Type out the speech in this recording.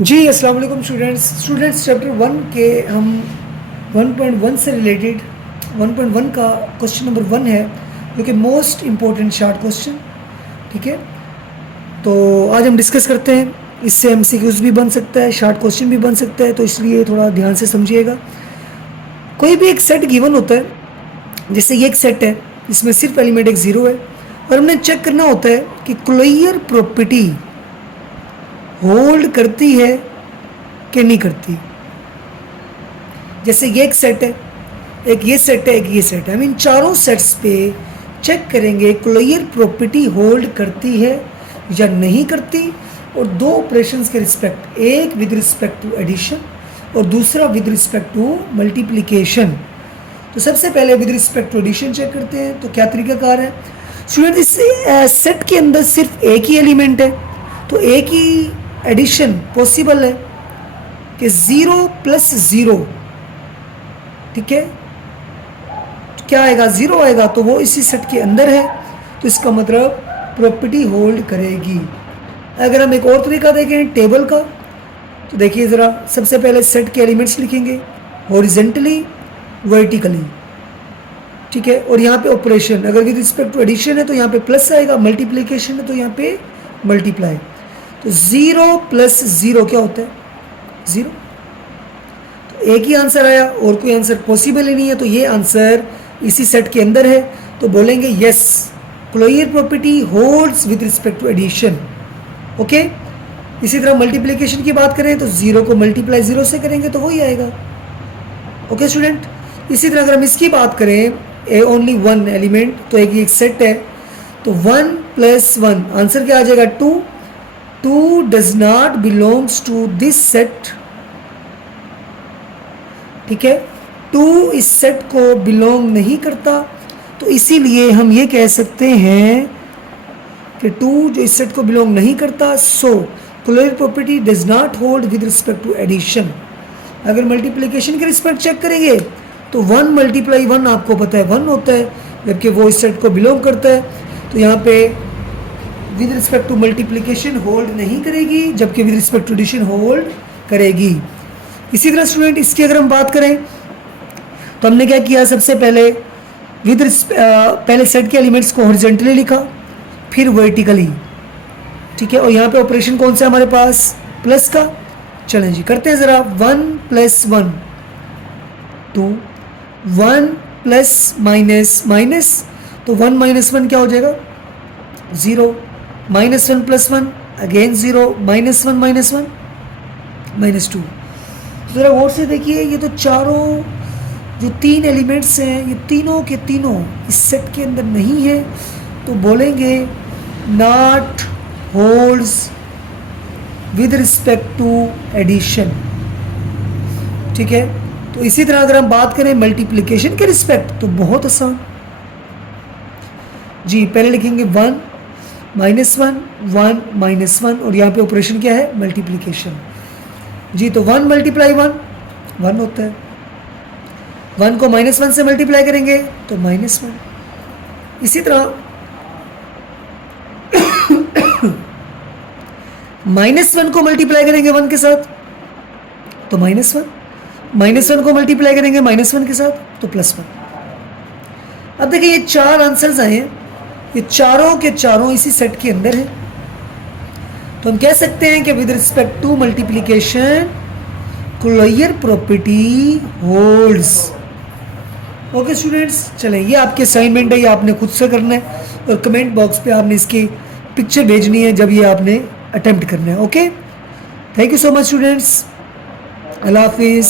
जी अस्सलाम वालेकुम students chapter 1 के हम 1.1 से रिलेटेड 1.1 का क्वेश्चन नंबर 1 है जो कि मोस्ट इम्पोर्टेंट शॉर्ट क्वेश्चन। ठीक है, तो आज हम डिस्कस करते हैं। इससे एमसीक्यूज भी बन सकता है, शॉर्ट क्वेश्चन भी बन सकता है, तो इसलिए थोड़ा ध्यान से समझिएगा। कोई भी एक सेट गिवन होता है, जैसे ये एक सेट है इसमें सिर्फ एलिमेंट एक ज़ीरो है, और हमने चेक करना होता है कि क्लोजर प्रॉपर्टी होल्ड करती है कि नहीं करती। जैसे ये एक सेट है, एक ये सेट है, एक ये सेट है। हम इन चारों सेट्स पे चेक करेंगे क्लोजर प्रॉपर्टी होल्ड करती है या नहीं करती, और दो ऑपरेशंस के रिस्पेक्ट, एक विद रिस्पेक्ट टू एडिशन और दूसरा विद रिस्पेक्ट टू मल्टीप्लिकेशन। तो सबसे पहले with respect to addition check करते हैं। तो क्या तरीकाकार है स्टूडेंट, इस सेट के अंदर सिर्फ एक ही एलिमेंट है, तो एक ही एडिशन पॉसिबल है कि 0 + 0। ठीक है, तो क्या आएगा, 0 आएगा, तो वो इसी सेट के अंदर है, तो इसका मतलब प्रॉपर्टी होल्ड करेगी। अगर हम एक और तरीका देखें टेबल का, तो देखिए ज़रा, सबसे पहले सेट के एलिमेंट्स लिखेंगे हॉरिजेंटली वर्टिकली। ठीक है, और यहाँ पे ऑपरेशन, अगर विद रिस्पेक्ट टू एडिशन है तो यहाँ पे प्लस आएगा, मल्टीप्लिकेशन है तो यहाँ पे मल्टीप्लाई। तो 0 + 0 क्या होता है, 0। तो एक ही आंसर आया, और कोई आंसर पॉसिबल ही नहीं है, तो ये आंसर इसी सेट के अंदर है, तो बोलेंगे yes, closure property holds with respect to addition. Okay, इसी तरह मल्टीप्लिकेशन की बात करें तो 0 को मल्टीप्लाई 0 से करेंगे तो वही आएगा। ओके स्टूडेंट, इसी तरह अगर हम इसकी बात करें ओनली वन एलिमेंट, तो एक सेट है, तो 1 + 1 आंसर क्या आ जाएगा, 2। 2 does not belongs to this set. ठीक है, 2 इस सेट को बिलोंग नहीं करता, तो इसीलिए हम ये कह सकते हैं कि 2 जो इस सेट को बिलोंग नहीं करता, so closure property does not hold with respect to addition. अगर मल्टीप्लिकेशन के रिस्पेक्ट चेक करेंगे तो 1 × 1 आपको पता है 1 होता है, जबकि वो इस सेट को बिलोंग करता है, तो यहाँ पे with respect to multiplication hold नहीं करेगी, जबकि with respect to addition hold करेगी। इसी तरह स्टूडेंट इसकी अगर हम बात करें तो हमने क्या किया, सबसे पहले पहले सेट के एलिमेंट्स को हॉरिजॉन्टली लिखा, फिर वर्टिकली। ठीक है, और यहाँ पे ऑपरेशन कौन सा है हमारे पास, प्लस का। चलें जी, करते हैं ज़रा। 1 + 1 2, 1 + माइनस, तो 1 - 1 क्या हो जाएगा, 0। -1 + 1 अगेन 0, -1 - 1 -2। ज़रा गौर से देखिए, ये तो चारों जो 3 एलिमेंट्स हैं, ये तीनों के तीनों इस सेट के अंदर नहीं है, तो बोलेंगे not holds with respect to addition. ठीक है, तो इसी तरह अगर हम बात करें मल्टीप्लिकेशन के रिस्पेक्ट, तो बहुत आसान जी, पहले लिखेंगे 1 - 1 1 - 1, और यहाँ पे ऑपरेशन क्या है, मल्टीप्लिकेशन जी। तो 1 × 1 1 होता है, 1 को -1 से मल्टीप्लाई करेंगे तो -1। इसी तरह -1 को मल्टीप्लाई करेंगे 1 के साथ तो -1, -1 को मल्टीप्लाई करेंगे -1 के साथ तो +1। अब देखिए, ये 4 आंसर्स आए हैं, ये चारों के चारों इसी सेट के अंदर है, तो हम कह सकते हैं कि with respect to multiplication closure property holds. Okay students, चलें, ये आपके असाइनमेंट है, ये आपने खुद से करना है, और कमेंट बॉक्स पे आपने इसकी पिक्चर भेजनी है जब ये आपने अटेम्प्ट करना है। Okay, thank you so much students, अल्लाह हाफिज़।